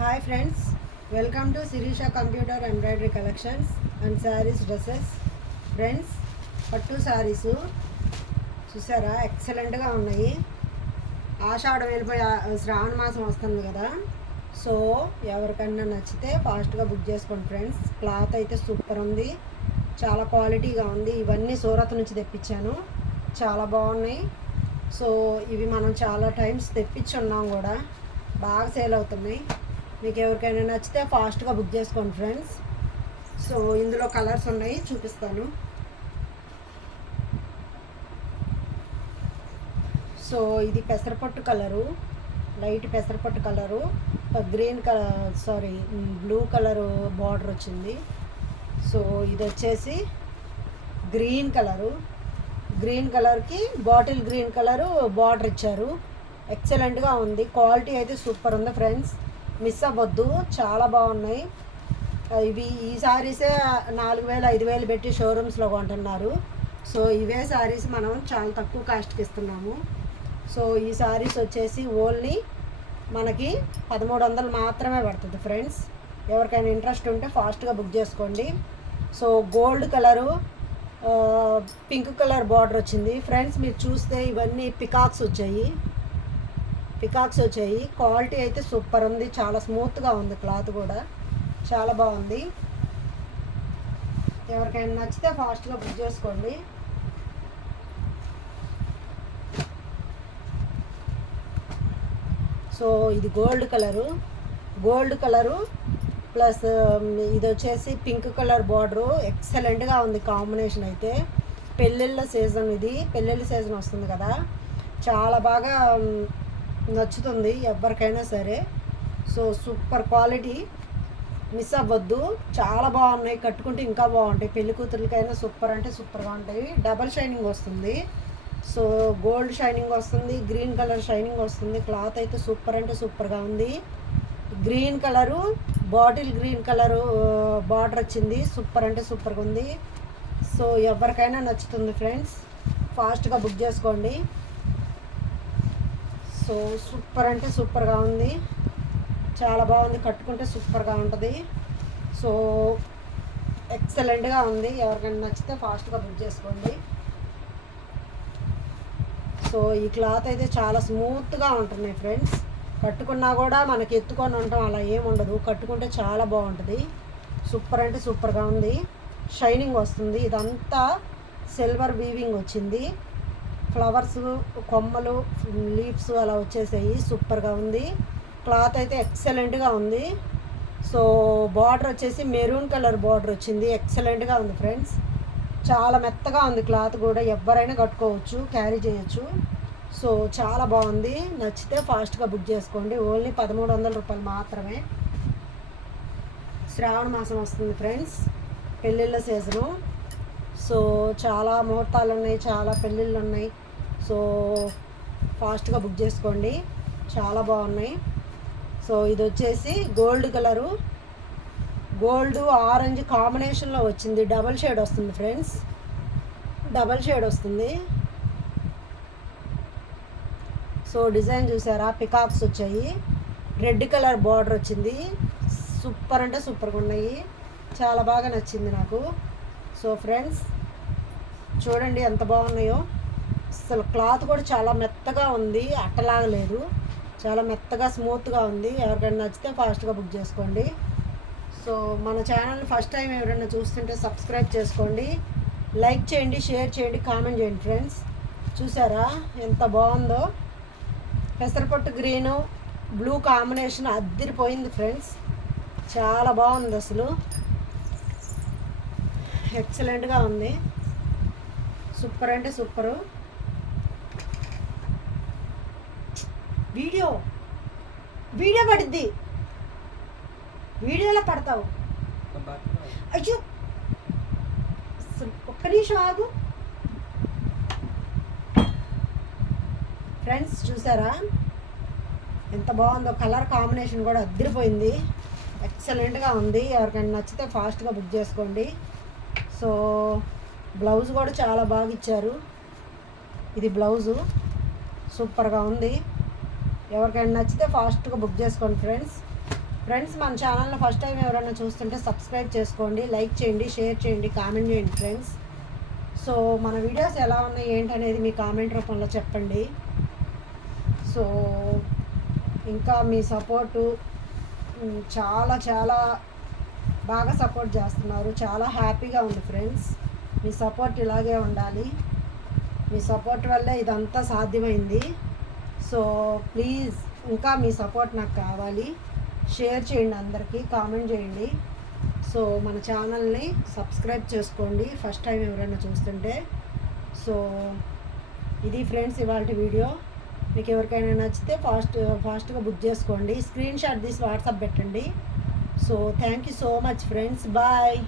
Hi friends welcome to Shirisha computer embroidery collections and sarees dresses friends పట్టు శారీసు చూసారా? ఎక్సలెంట్గా ఉన్నాయి. ఆషాఢం వెళ్ళిపోయి శ్రావణ మాసం వస్తుంది కదా. సో ఎవరికన్నా నచ్చితే ఫాస్ట్గా బుక్ చేసుకోండి ఫ్రెండ్స్ క్లాత్ అయితే సూపర్ ఉంది. చాలా క్వాలిటీగా ఉంది. ఇవన్నీ సూరత్ నుంచి తెప్పించాను. చాలా బాగున్నాయి. సో ఇవి మనం చాలా టైమ్స్ తెప్పించున్నాం కూడా. బాగా సేల్ అవుతున్నాయి. మీకు ఎవరికైనా నచ్చితే ఫాస్ట్గా బుక్ చేసుకోండి ఫ్రెండ్స్. సో ఇందులో కలర్స్ ఉన్నాయి చూపిస్తాను. సో ఇది పెసరపట్టు colour light పెసరపట్టు colour green colour saree blue colour border వచ్చింది. సో ఇది వచ్చేసి గ్రీన్ కలరు. గ్రీన్ కలర్కి బాటిల్ గ్రీన్ కలరు బార్డర్ ఇచ్చారు. ఎక్సలెంట్గా ఉంది. క్వాలిటీ అయితే సూపర్ ఉంది ఫ్రెండ్స్. మిస్ అవ్వద్దు. చాలా బాగున్నాయి. ఇవి ఈ శారీసే నాలుగు వేలు ఐదు వేలు పెట్టి షోరూమ్స్లో కొంటున్నారు. సో ఇవే శారీస్ మనం చాలా తక్కువ కాస్ట్కి ఇస్తున్నాము. సో ఈ శారీస్ వచ్చేసి ఓన్లీ మనకి పదమూడు వందలు మాత్రమే పడుతుంది ఫ్రెండ్స్. ఎవరికైనా ఇంట్రెస్ట్ ఉంటే ఫాస్ట్గా బుక్ చేసుకోండి. So gold colour pink colour border వచ్చింది. ఫ్రెండ్స్ మీరు చూస్తే ఇవన్నీ పికాక్స్ వచ్చాయి. పికాక్స్ వచ్చాయి. క్వాలిటీ అయితే సూపర్ ఉంది. చాలా స్మూత్గా ఉంది క్లాత్ కూడా. చాలా బాగుంది. ఎవరికైనా నచ్చితే ఫాస్ట్గా బుక్ చేసుకోండి. సో ఇది gold colour. Gold colour plus ఇది వచ్చేసి పింక్ కలర్ బార్డరు. ఎక్సలెంట్గా ఉంది కాంబినేషన్ అయితే. పెళ్ళిళ్ళ సీజన్ ఇది. పెళ్ళిళ్ళ సీజన్ వస్తుంది కదా. చాలా బాగా నచ్చుతుంది ఎవరికైనా సరే. So super quality. మిస్ అవ్వద్దు. చాలా బాగున్నాయి. కట్టుకుంటే ఇంకా బాగుంటాయి. పెళ్ళి కూతురికైనా సూపర్ అంటే సూపర్గా ఉంటాయి. డబల్ షైనింగ్ వస్తుంది. సో గోల్డ్ షైనింగ్ వస్తుంది. గ్రీన్ కలర్ షైనింగ్ వస్తుంది. క్లాత్ అయితే సూపర్ అంటే సూపర్గా ఉంది. Green colour bottle green colour border వచ్చింది. సూపర్ అంటే సూపర్గా ఉంది. సో ఎవరికైనా నచ్చుతుంది ఫ్రెండ్స్. ఫాస్ట్గా బుక్ చేసుకోండి. సో సూపర్ అంటే సూపర్గా ఉంది. చాలా బాగుంది. కట్టుకుంటే సూపర్గా ఉంటుంది. సో ఎక్సలెంట్గా ఉంది. ఎవరికైనా నచ్చితే ఫాస్ట్గా బుక్ చేసుకోండి. సో ఈ క్లాత్ అయితే చాలా స్మూత్గా ఉంటున్నాయి ఫ్రెండ్స్. కట్టుకున్నా కూడా మనకి ఎత్తుకొని ఉండటం అలా ఏముండదు ఉండదు. కట్టుకుంటే చాలా బాగుంటుంది. సూపర్ అంటే సూపర్గా ఉంది. షైనింగ్ వస్తుంది. ఇదంతా సిల్వర్ వీవింగ్ వచ్చింది. ఫ్లవర్స్ కొమ్మలు లీవ్స్ అలా వచ్చేసాయి. సూపర్గా ఉంది. క్లాత్ అయితే ఎక్సలెంట్గా ఉంది. సో బార్డర్ వచ్చేసి మెరూన్ కలర్ బార్డర్ వచ్చింది. ఎక్సలెంట్గా ఉంది ఫ్రెండ్స్. చాలా మెత్తగా ఉంది క్లాత్ కూడా. ఎవరైనా కట్టుకోవచ్చు క్యారీ చేయొచ్చు. సో చాలా బాగుంది. నచ్చితే ఫాస్ట్గా బుక్ చేసుకోండి. ఓన్లీ పదమూడు వందల రూపాయలు మాత్రమే. శ్రావణ మాసం వస్తుంది ఫ్రెండ్స్. పెళ్ళిళ్ళ సీజను. సో చాలా ముహూర్తాలు ఉన్నాయి చాలా పెళ్ళిళ్ళు ఉన్నాయి. సో ఫాస్ట్గా బుక్ చేసుకోండి. చాలా బాగున్నాయి. సో ఇది వచ్చేసి గోల్డ్ కలరు. గోల్డ్ ఆరెంజ్ కాంబినేషన్లో వచ్చింది. డబల్ షేడ్ వస్తుంది ఫ్రెండ్స్. డబల్ షేడ్ వస్తుంది. సో డిజైన్ చూసారా? పికాక్స్ వచ్చాయి. రెడ్ కలర్ బార్డర్ వచ్చింది. సూపర్ అంటే సూపర్గా ఉన్నాయి. చాలా బాగా నచ్చింది నాకు. సో ఫ్రెండ్స్ చూడండి ఎంత బాగున్నాయో. అసలు క్లాత్ కూడా చాలా మెత్తగా ఉంది అట్టలాగలేదు చాలా మెత్తగా స్మూత్గా ఉంది. ఎవరికైనా నచ్చితే ఫాస్ట్గా బుక్ చేసుకోండి. సో మన ఛానల్ ఫస్ట్ టైం ఎవరైనా చూస్తుంటే సబ్స్క్రైబ్ చేసుకోండి. లైక్ చేయండి షేర్ చేయండి కామెంట్ చేయండి ఫ్రెండ్స్ చూసారా ఎంత బాగుందో? పెసరపొట్టు గ్రీను బ్లూ కాంబినేషన్ అద్దరిపోయింది ఫ్రెండ్స్ చాలా బాగుంది అసలు. ఎక్సలెంట్గా ఉంది. సూపర్ అంటే సూపరు. వీడియో. వీడియో పడిద్ది. వీడియోలో పడతావు. అయ్యో! ఒక్క నిమిషం ఆగు. ఫ్రెండ్స్ చూసారా? ఎంత బాగుందో కలర్ కాంబినేషన్ కూడా అద్దరిపోయింది. ఎక్సలెంట్గా ఉంది. ఎవరికైనా నచ్చితే ఫాస్ట్గా బుక్ చేసుకోండి. సో బ్లౌజ్ కూడా చాలా బాగా ఇచ్చారు. ఇది బ్లౌజు. సూపర్గా ఉంది. ఎవరికైనా నచ్చితే ఫాస్ట్గా బుక్ చేసుకోండి ఫ్రెండ్స్. ఫ్రెండ్స్ మన ఛానల్ని ఫస్ట్ టైం ఎవరైనా చూస్తుంటే సబ్స్క్రైబ్ చేసుకోండి లైక్ చేయండి షేర్ చేయండి కామెంట్ చేయండి ఫ్రెండ్స్. సో మన వీడియోస్ ఎలా ఉన్నాయి ఏంటనేది మీ కామెంట్ రూపంలో చెప్పండి. సో ఇంకా మీ సపోర్టు చాలా చాలా బాగా సపోర్ట్ చేస్తున్నారు. చాలా హ్యాపీగా ఉంది ఫ్రెండ్స్. మీ సపోర్ట్ ఇలాగే ఉండాలి. మీ సపోర్ట్ వల్లే ఇదంతా సాధ్యమైంది. సో ప్లీజ్ ఇంకా మీ సపోర్ట్ నాకు కావాలి. షేర్ చేయండి అందరికీ కామెంట్ చేయండి. సో మన ఛానల్ని సబ్స్క్రైబ్ చేసుకోండి ఫస్ట్ టైం ఎవరైనా చూస్తుంటే. సో ఇది ఫ్రెండ్స్ ఇవాళ వీడియో. మీకు ఎవరికైనా నచ్చితే ఫాస్ట్ ఫాస్ట్గా బుక్ చేసుకోండి. స్క్రీన్ షాట్ తీసి వాట్సాప్ పెట్టండి. So thank you so much friends bye